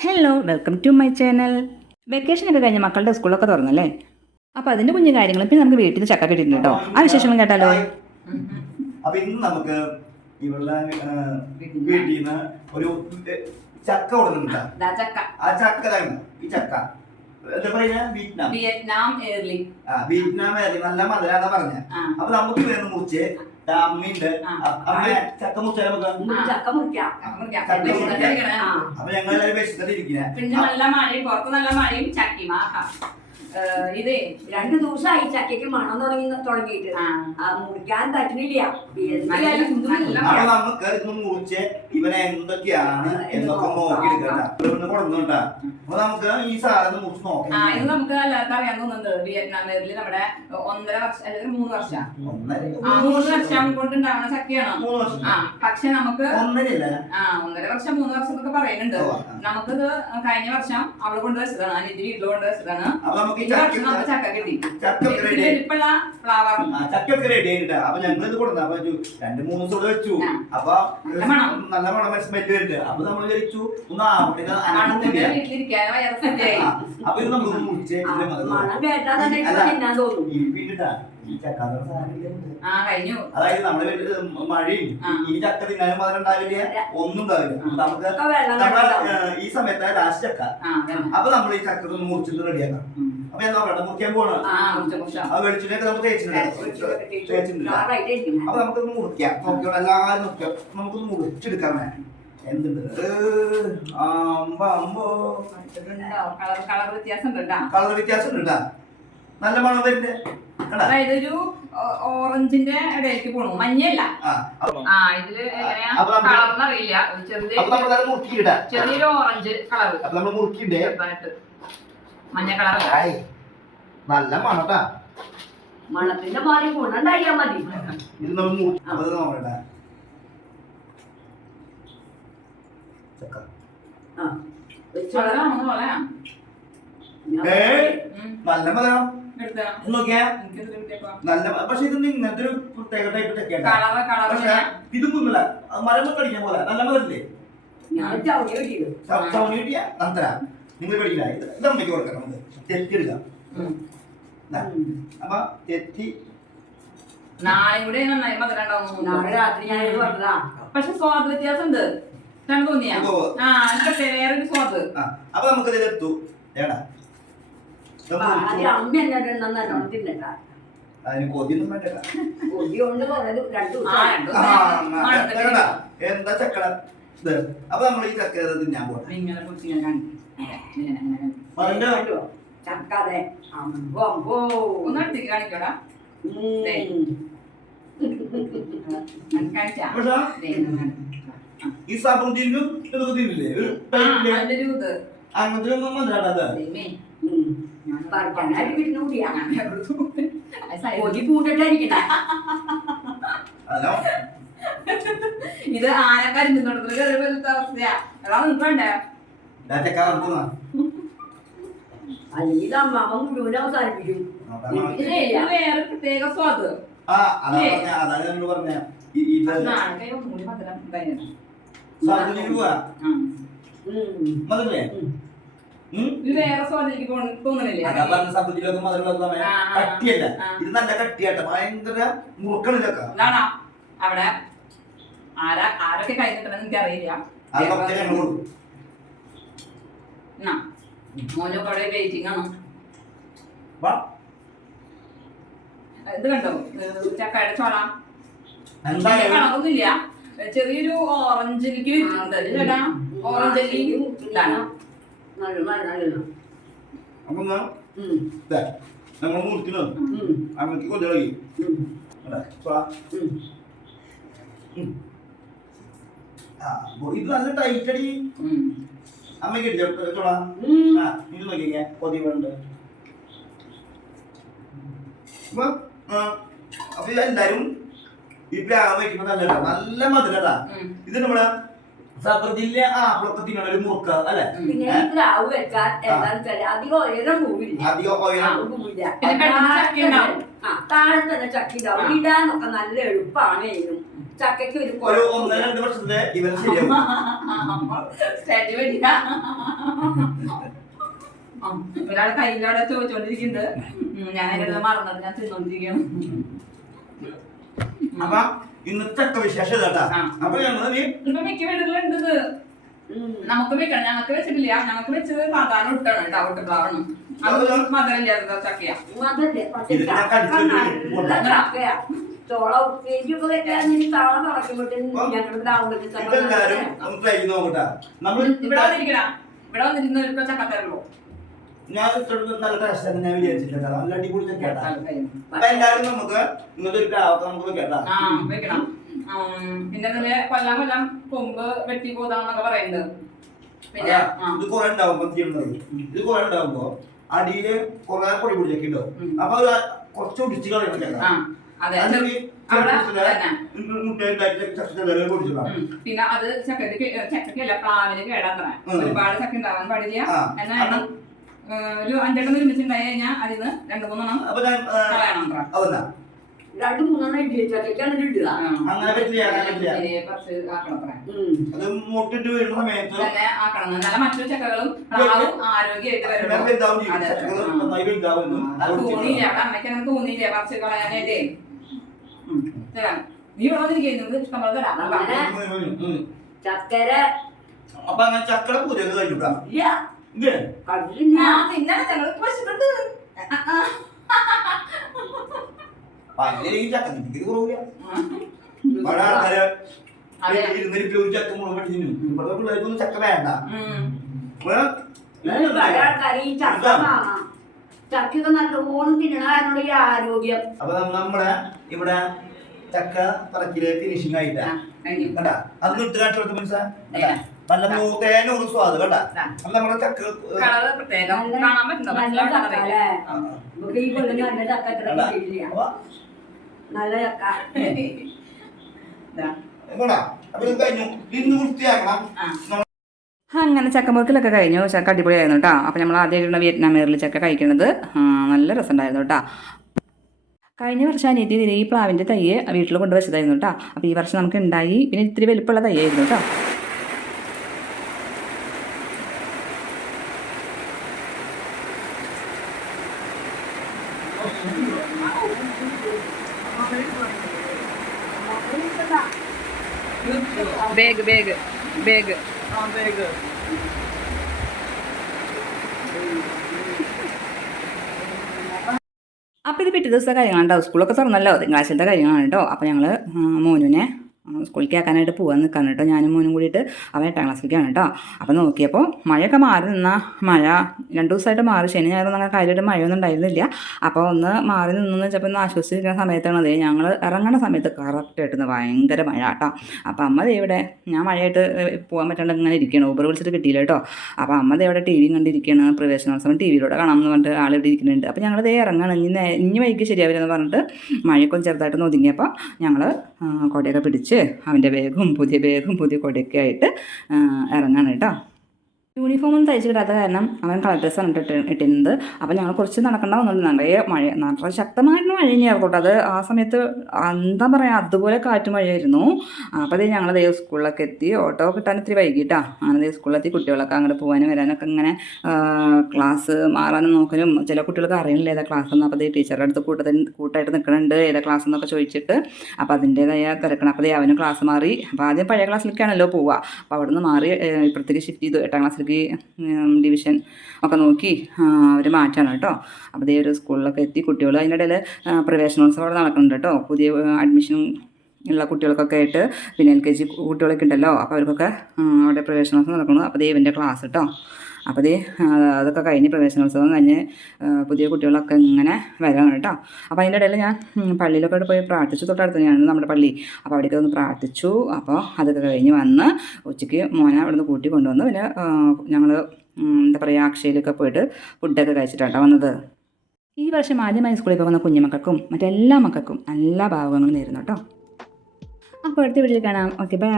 Hello welcome to my channel vacation വെക്കേഷനൊക്കെ കഴിഞ്ഞ മക്കളുടെ സ്കൂളൊക്കെ തുറന്നല്ലേ? അപ്പോൾ അതിന്റെ കുഞ്ഞു കാര്യങ്ങളും പിന്നെ നമുക്ക് വീട്ടിൽ നിന്ന് ചക്ക കിട്ടിയിട്ടുണ്ട് കേട്ടോ. ആ വിശേഷങ്ങൾ കേട്ടാലോ? അപ്പൊ ഇന്ന് നമുക്ക് ഇവളുടെ ആ, വീട്ടിൽ നിന്ന് ഒരു ചക്ക കൊടുക്കുന്നുണ്ട് ദാ ചക്ക. ആ ചക്ക ഈ ചക്ക. എന്താ പറയുക വിയറ്റ്നാം. വിയറ്റ്നാം എയർലി ആ വിയറ്റ്നാം ആയിരുന്നു നല്ല മധുരാന്ന് പറഞ്ഞ. അപ്പൊ നമുക്ക് വേണം മുറിച്ച് അമ്മയുണ്ട് അമ്മ ചക്ക ആ. ചക്ക മുറിക്കാം. അപ്പൊ ഞങ്ങൾ വിശന്നിട്ടിരിക്കുന്ന പിന്നെ നല്ല മഴയും പുറത്ത് നല്ല മഴയും ചക്കി ഏഹ്, ഇതേ രണ്ടു ദിവസമായി ചക്കയ്ക്ക് മണം തുടങ്ങി തുടങ്ങിയിട്ട്. മുറിക്കാൻ പറ്റുന്നില്ല മുറിച്ച് ഇവനെ എന്തൊക്കെയാണ് എന്നൊക്കെ അപ്പൊ നമുക്ക് ഈ സാധനം മുറിച്ച് ഇത് നമുക്ക് എല്ലാവർക്കും അറിയാൻ തോന്നുന്നുണ്ട് വിയറ്റ്നാമിൽ നമ്മുടെ ഒന്നര വർഷം അല്ലെങ്കിൽ മൂന്ന് വർഷം. ഒന്നര. മൂന്ന് വർഷം കൊണ്ട് കൊണ്ടുണ്ടാവുന്ന ചക്കയാണ്? മൂന്ന് വർഷം. ആ പക്ഷെ നമുക്ക് ഒന്നരല്ല ആ ഒന്നര വർഷം മൂന്ന് വർഷം എന്നൊക്കെ പറയുന്നുണ്ട്. നമുക്കിത് കഴിഞ്ഞ വർഷം അവൾ കൊണ്ടുവച്ചതാണ് എന്റെ വീട്ടിൽ കൊണ്ടുവച്ചതാണ്. അപ്പൊ നമുക്ക് ഈ ഈ വർഷം നമുക്ക് ചക്ക ചക്ക കിട്ടി. ചക്ക ഒക്കെ ready ആയി. വലിപ്പുള്ള ഫ്ലവർ ആ, ചക്കയൊക്കെ റെഡി ആയിട്ടാ അപ്പൊ ഞങ്ങൾ ഇത് കൊടുത്തു അപ്പൊ രണ്ട് മൂന്ന് ദിവസം വെച്ചു. അപ്പൊ നല്ല മണം. സ്മെല്ല് വരുന്നുണ്ട്. അപ്പൊ നമ്മൾ വിചാരിച്ചു ഒന്ന് ആവട്ടെ സെറ്റായി. അപ്പൊ ഇത് നമ്മൾ മുറിച്ച് അല്ല, വീട്ടിട്ടാ ഈ ചക്ക കഴിഞ്ഞു. അതായത് വീട്ടിൽ മഴയും. ഈ ചക്ക തിന്നാനും മാത്രം ഉണ്ടാവില്ല ഒന്നും ഉണ്ടാവില്ല. നമുക്ക് ഈ സമയത്ത് ലാസ്റ്റ് ചക്ക. അപ്പൊ നമ്മൾ ഈ ചക്ക ഒന്ന് മുറിച്ചിട്ട് റെഡിയാക്കാം അപ്പൊ ഞാൻ നോക്കട്ടെ മുറിക്കാൻ പോകണം ആ വെളിച്ചെണ്ണയൊക്കെ നമുക്ക് തേച്ചിട്ടുണ്ട്. അപ്പൊ നമുക്കൊന്ന് മുറിക്കാം. നോക്കിയോളൂ എല്ലാവരും നോക്കിയോ? നമുക്കൊന്ന് മുറിച്ചെടുക്കാൻ വേണം കളർ വ്യത്യാസം ഉണ്ട് നല്ല മണം കണ്ടാ? അതായത് ഒരു ഓറഞ്ചിന്റെ ഇടയിലേക്ക് പോണു. മഞ്ഞല്ല ആ, ഇതിൽ എങ്ങനെയാ? അപ്പൊ നമുക്ക് കളർന്ന് അറിയില്ല ഒരു ചെറിയ ചെറിയൊരു ഓറഞ്ച് കളർ മഞ്ഞ കളറല്ല. നല്ല മണട്ടാ. മണത്തിന്റെ മാറി ഗുണണ്ടായാ മതി. ഇത് നമ്മൾ നോക്കട്ടെ. ചക്ക. ആ. നല്ല മധുരം. നോക്കിയാ. നല്ല പക്ഷെ ഇത് ഇങ്ങനത്തെ ഒരു പ്രത്യേക ടൈപ്പ് ചക്കയാണ് കളറ് കളറ് പക്ഷെ ഇത് കുന്നില്ല മരം കടിക്കാൻ പോലെ നല്ല മരല്ലേ ചവണി കിട്ടിയ? നിങ്ങൾ കടിക്കില്ല ഇത് അമ്മയ്ക്ക് കൊടുക്കാം നമുക്ക്. തെറ്റി എടുക്കാം ദാ. അപ്പൊ തെറ്റി നാളെ കൂടെ നന്നായി മധുരം ഉണ്ടാവും നാളെ രാത്രി ഞാൻ ഇത് പറഞ്ഞതാ. പക്ഷെ സ്വാദ് വ്യത്യാസം ഉണ്ട് കണ്ടു തോന്നിയാ ഓ. ആ വേറൊരു സ്വാദ്. അപ്പൊ നമുക്ക് ഇതിലെത്തു ഏടാ. അമ്മ എന്നിട്ട് നല്ലോണം തിന്നട്ടാ അതിന് കൊതിയൊന്നും വേണ്ട കൊതി കൊണ്ട് കുറേ ദി- രണ്ടു ആ, ദിവസം രണ്ടു ആ, ദിവസം ആ, മണത്തിൽ എടാ, എന്താ ചക്കട? അപ്പൊ നമ്മൾ ഈ ചക്ക തിന്നാൻ പോട്ടെ? ചക്കാതെ അമ്പോ അമ്പോ. ഒന്ന് അടുത്തേക്ക് കാണിക്കോടാ. ഈ സാപ്പം തിന്നും തിന്നില്ലേ? അതിന്റെ ഒരു ഇത് ആനക്കാരും തിന്നോടത്തിൽ കയറി പോലത്തെ അവസ്ഥയാ. അതാ നിങ്ങൾക്ക് വേണ്ടേ ഇതാ ചക്ക നടത്തുന്ന അല്ലെങ്കിൽ അമ്മാമ മുഴുവൻ അവസാനിപ്പിക്കും വേറെ പ്രത്യേക സ്വാദ്. പറഞ്ഞ അതാണ് എന്നോട് പറഞ്ഞ ഈ- ഇത് നാളെ കഴിയുമ്പോ മൂടി മധുരം ഉണ്ടായിരുന്നു. സാബുന് പോവാ ആ. ഉം. മധുരേ ഉം. ഉം ഇത് വേറെ സ്വാദ് എനിക്ക് തോന്ന- തോന്നണില്ലേ? അതാ പറഞ്ഞ സബ്ജിയിലൊക്കെ മധുരമുള്ള സമയം ആ, ആ, കട്ടിയല്ല. ആ. ഇത് നല്ല കട്ടിയാട്ടെ. ഭയങ്കര മുറുക്കണില്ലൊക്കെ അതാണോ അവിടെ. ആരാ? ആരൊക്കെ കഴിഞ്ഞിട്ടുണ്ടെന്ന് എനിക്ക് അറിയില്ല മോനൊക്കെ അവിടെ വെയിറ്റിംഗ് ആണോ. ഇത് കണ്ടോ? ചക്കയുടെ ചോള. കളറൊന്നുമില്ല. ചെറിയൊരു ഓറഞ്ചിലേക്ക് വരുന്നുണ്ട് ചേട്ടാ ഓറഞ്ച് ഇതാണ്. അപ്പൊ നമ്മൾ. ഇത് നല്ല ടൈറ്റ് അടി. ഇത് നോക്കിക്കേ അപ്പൊ എല്ലാരും ഈ പ്ലാവ് നല്ല. നല്ല മധുരട്ടാ. ഇത് നമ്മളെ സബർജില്ല ആപ്പിളൊക്കെ തിന്നണ ഒരു മുറുക്ക അല്ലെ? പിന്നെ ഈ പ്ലാവ് വെച്ചാൽ എന്താന്ന് വെച്ചാൽ അധികം ഉയരം പോവില്ല. അധികം ഓയിൽ ആ. പോവില്ല. പിന്നെ പെട്ടെന്ന് ചക്ക ഉണ്ടാവും. ആ, താഴെ തന്നെ ചക്ക ഉണ്ടാവും. ആ. ഇടാനൊക്കെ നല്ല എളുപ്പമാണ് ഇതിനും ചക്കയ്ക്ക് ഒരു ഒരു കുഴപ്പമില്ല. ഒന്നര രണ്ട് വർഷത്തെ ഇവൻ ശരിയാവും. സ്റ്റേറ്റ് വേണ്ടിയാ ഒരാൾ കയ്യിലവിടെ ചോദിച്ചോണ്ടിരിക്കുന്നുണ്ട്. ഞാൻ മറന്നത് ഞാൻ തിന്നോണ്ടിരിക്കണം അപ്പൊ ഇന്നത്തെ വിശേഷം കേട്ടാ. അപ്പൊ ഞങ്ങൾ നീ ഇപ്പൊ മിക്ക വീടുകളുണ്ട് ഇത് ഉം. നമുക്ക് വെക്കണം. ഞങ്ങൾക്ക് വെച്ചിട്ടില്ല. ഞങ്ങൾക്ക് വെച്ചത് സാധാരണ ഇട്ടാണ് കേട്ടോ ഒട്ടുപ്ലാവാണ് അത് മധുരമില്ലാത്ത ചക്കയാ. ചോളം ഉപ്പേരിയൊക്കെ വെക്കാൻ ഇനി ഞങ്ങളുടെ ഗ്രാമത്തിൽ ഇവിടെ വന്നിരിക്കണ ഇവിടെ വന്നിരുന്ന ഒരു ചക്ക തരുള്ളൂ ഞാൻ ഇത്രയും നല്ല ടേസ്റ്റ് ഞാൻ വിചാരിച്ചില്ല നല്ല അടിപൊളി കേട്ടാ അപ്പൊ എല്ലാരും നമുക്ക് ഇന്നത്തെ ഒരു പ്രാവത്ത് നമുക്ക് കേട്ടാ വെക്കണം. പിന്നെ അതിലെ കൊല്ലം കൊല്ലം കൊമ്പ് വെട്ടി പോതാന്നൊക്കെ പറയുന്നത്. പിന്നെ ഇത് കുറെ ഉണ്ടാവുമ്പോ ചെയ്യുന്നത്? ഇത് കുറെ ഉണ്ടാവുമ്പോ അടിയിൽ കുറെ പൊടി പൊടിയൊക്കെ ഉണ്ടാവും. അപ്പൊ അത് കുറച്ച് ഒടിച്ച് കളയണം തന്നെ. ഉം. പിന്നെ അത് ചക്കക്ക് ചക്കക്കല്ല പ്ലാവിന് കേടാത്ര. ഒരുപാട് ചക്ക ഉണ്ടാവാൻ പാടില്ല. ആ. ഒരു അഞ്ചെണ്ണം ഒരുമിച്ച് ഉണ്ടായി കഴിഞ്ഞാൽ രണ്ട് മൂന്നെണ്ണം കളയണം അത്ര അതല്ല രണ്ട് മൂന്നെണ്ണം ഇടുക. അങ്ങനെ പറ്റില്ല, കുറച്ച് ആക്കണം അത്ര. ഉം. അത് മുട്ടിട്ട് വീഴുന്ന സമയത്ത് തന്നെ ആക്കണം. നല്ല മറ്റു ചക്കകളും ആരോഗ്യമായിട്ട് തോന്നിയില്ല. അവിടെ തോന്നിയില്ല. കളയാനായിട്ടേ. തരാം നീ തരാം ചക്കര അപ്പൊ അങ്ങനെ ചക്കര പൂജ കഴിഞ്ഞുട്ടാ ഇല്ല? ഇല്ലേ കണ്ടില്ല ഞാൻ തിന്നാൻ ഞങ്ങൾക്ക് വെച്ചിട്ടുണ്ട് ആ, ആ. അപ്പൊ അങ്ങനെ ഈ ചക്ക എനിക്ക് കുറവില്ല പല ആൾക്കാര് അതെ. ഇരുന്നിട്ട് ഒരു ചക്ക ഇപ്പോഴത്തെ പിള്ളേർക്കൊന്നും ചക്ക വേണ്ട. ഈ ചക്കയൊക്കെ നല്ലോണം ആരോഗ്യം. അപ്പൊ നമ്മളെ ഇവിടെ ചക്ക പറക്കിൽ ഫിനിഷിംഗ് ആയിട്ടാ അത് ഇട്ട് കാണിച്ചു കൊടുത്ത മനസ്സാ ഏ. നല്ല മൂ- ഒരു സ്വാദ് കേട്ടാ. നമ്മുടെ ചക്ക അപ്പൊ? അപ്പൊ. അങ്ങനെ ചക്കമുറിക്കലൊക്കെ കഴിഞ്ഞു. ചക്ക അടിപൊളിയായിരുന്നു കേട്ടോ. അപ്പോൾ നമ്മൾ ആദ്യമായിട്ടുള്ള വിയറ്റ്നാം എയറിൽ ചക്ക കഴിക്കുന്നത് നല്ല രസമുണ്ടായിരുന്നു കേട്ടോ. കഴിഞ്ഞ വർഷം അനിയത്തി ഇതിൽ ഈ പ്ലാവിന്റെ തയ്യെ വീട്ടിൽ കൊണ്ടുവച്ചതായിരുന്നു കേട്ടോ. അപ്പോൾ ഈ വർഷം നമുക്ക് ഉണ്ടായി. പിന്നെ ഇത്തിരി വലിപ്പമുള്ള തയ്യായിരുന്നു കേട്ടോ. ബാഗ് ബാഗ് ബാഗ് അപ്പോൾ ഇത് പിറ്റേ ദിവസത്തെ കാര്യങ്ങളുണ്ടാവും സ്കൂളൊക്കെ തുറന്നല്ലോ. തിങ്കളാഴ്ചത്തെ കാര്യങ്ങളാണ് കേട്ടോ അപ്പോൾ ഞങ്ങൾ മോനുവിനെ സ്കൂളിലേക്ക് ആക്കാനായിട്ട് പോകാൻ നിൽക്കാൻ കേട്ടോ ഞാനും മോനും കൂടിയിട്ട് അവൻ എട്ടാം ക്ലാസ്സിലേക്കാണ് കേട്ടോ അപ്പോൾ നോക്കിയപ്പോൾ മഴയൊക്കെ മാറി നിന്ന മഴ രണ്ട് ദിവസമായിട്ട് മാറി. ശനി ഞായറൊന്നും അങ്ങനെ കാര്യമായിട്ട് മഴയൊന്നും ഉണ്ടായിരുന്നില്ല. അപ്പോൾ ഒന്ന് മാറി നിന്നെന്ന് വെച്ചപ്പോൾ ഒന്ന് ആശ്വസിച്ചിരിക്കുന്ന സമയത്താണ് അതേ ഞങ്ങൾ ഇറങ്ങുന്ന സമയത്ത് കറക്റ്റായിട്ട് ഭയങ്കര മഴ കേട്ടോ അപ്പോൾ അമ്മ ഇവിടെ ഞാൻ മഴയായിട്ട് പോകാൻ പറ്റാണ്ട് ഇങ്ങനെ ഇരിക്കണം ഊബർ വിളിച്ചിട്ട് കിട്ടിയില്ല കേട്ടോ അപ്പോൾ അമ്മ ഇവിടെ ടി വിയും കണ്ടിരിക്കുകയാണ് പ്രവേശനോത്സവം ടി വിയിലൂടെ കാണാമെന്ന് പറഞ്ഞിട്ട് ആളിവിടെ ഇരിക്കുന്നുണ്ട്. അപ്പോൾ ഞങ്ങൾ ദേ ഇറങ്ങണം. ഇനി ഇനി വൈകി ശരിയാവില്ലെന്ന് പറഞ്ഞിട്ട് മഴയൊക്കെ ചെറുതായിട്ട് ഒതുങ്ങിയപ്പോൾ ഞങ്ങൾ കൊടയൊക്കെ പിടിച്ച് അവന്റെ ബാഗും പുതിയ ബാഗും പുതിയ കൊടയൊക്കെ ആയിട്ട് ഇറങ്ങാണ് കേട്ടോ. യൂണിഫോമൊന്നും തയ്ച്ച് കിട്ടാത്ത കാരണം അവൻ കളർ ഡ്രസ്സാണ് ഇട്ട് ഇട്ടിരുന്നത്. അപ്പോൾ ഞങ്ങൾ കുറച്ച് നടക്കണ്ടാവുന്നുണ്ട് നിറയെ മഴ നിറയെ ശക്തമായിട്ട് മഴ തന്നെയായിരുന്നു കേട്ടോ അത് ആ സമയത്ത് എന്താ പറയുക അതുപോലെ കാറ്റ് മഴയായിരുന്നു. അപ്പോൾ അത് ഞങ്ങൾ ദൈവ സ്കൂളിലൊക്കെ എത്തി. ഓട്ടോ കിട്ടാൻ ഇത്തിരി വൈകിട്ടാണ് അങ്ങനെ ദൈവ സ്കൂളിലെത്തി കുട്ടികളൊക്കെ അങ്ങോട്ട് പോകാനും വരാനൊക്കെ ഇങ്ങനെ ക്ലാസ് മാറാനും നോക്കാനും ചില കുട്ടികൾക്ക് അറിയണില്ല ഏതാ ക്ലാസ് എന്ന് അപ്പോൾ ടീച്ചറുടെ അടുത്ത് കൂട്ടത്തിൽ കൂട്ടായിട്ട് നിൽക്കുന്നുണ്ട് ഏതാ ക്ലാസ് എന്നൊക്കെ ചോദിച്ചിട്ട്. അപ്പോൾ അതിന്റേതായ തിരക്കണം. അപ്പോൾ അവനും ക്ലാസ് മാറി. അപ്പോൾ ആദ്യം പഴയ ക്ലാസ്സിലേക്കാണല്ലോ പോവുക അപ്പോൾ അവിടെ നിന്ന് മാറി ഇപ്പോഴത്തേക്ക് ഷിഫ്റ്റ് ചെയ്തു. എട്ടാം ക്ലാസ്സിലേക്ക് ഉം, ഡിവിഷൻ ഒക്കെ നോക്കി അവർ മാറ്റാണ് കേട്ടോ. അപ്പോൾ ദേ ഒരു സ്കൂളിലൊക്കെ എത്തി കുട്ടികൾ അതിനിടയിൽ പ്രവേശനോത്സവം നടക്കുന്നുണ്ട് കേട്ടോ. പുതിയ അഡ്മിഷൻ ഉള്ള കുട്ടികൾക്കൊക്കെ ആയിട്ട് പിന്നെ എൽ കെ ജി കുട്ടികളൊക്കെ ഉണ്ടല്ലോ. അപ്പോൾ അവർക്കൊക്കെ അവിടെ പ്രവേശനോത്സവം നടക്കുന്നു. അപ്പോൾ ദൈവന്റെ ക്ലാസ് കേട്ടോ അപ്പോൾ ദേ അതൊക്കെ കഴിഞ്ഞ് പ്രവേശനോത്സവം കഴിഞ്ഞ് പുതിയ കുട്ടികളൊക്കെ ഇങ്ങനെ വരാണ് കേട്ടോ അപ്പോൾ അതിന്റെ ഇടയിൽ ഞാൻ പള്ളിയിലൊക്കെ പോയി പ്രാർത്ഥിച്ചു. തൊട്ടടുത്ത് ഞാൻ നമ്മുടെ പള്ളി. അപ്പോൾ അവിടേക്ക് ഒന്ന് പ്രാർത്ഥിച്ചു. അപ്പോൾ അതൊക്കെ കഴിഞ്ഞ് വന്ന് ഉച്ചയ്ക്ക് മോനെ അവിടെ നിന്ന് കൂട്ടി കൊണ്ടുവന്ന്. പിന്നെ ഞങ്ങൾ എന്താ പറയുക അക്ഷയയിലൊക്കെ പോയിട്ട് ഫുഡൊക്കെ കഴിച്ചിട്ടാണ് വന്നത്. ഈ വർഷം ആദ്യമായി സ്കൂളിൽ പോകുന്ന കുഞ്ഞുമക്കൾക്കും മറ്റെല്ലാ മക്കൾക്കും എല്ലാ ഭാവങ്ങളും നേരുന്നു കേട്ടോ അപ്പോൾ അടുത്ത വീഡിയോയിൽ കാണാം. Okay bye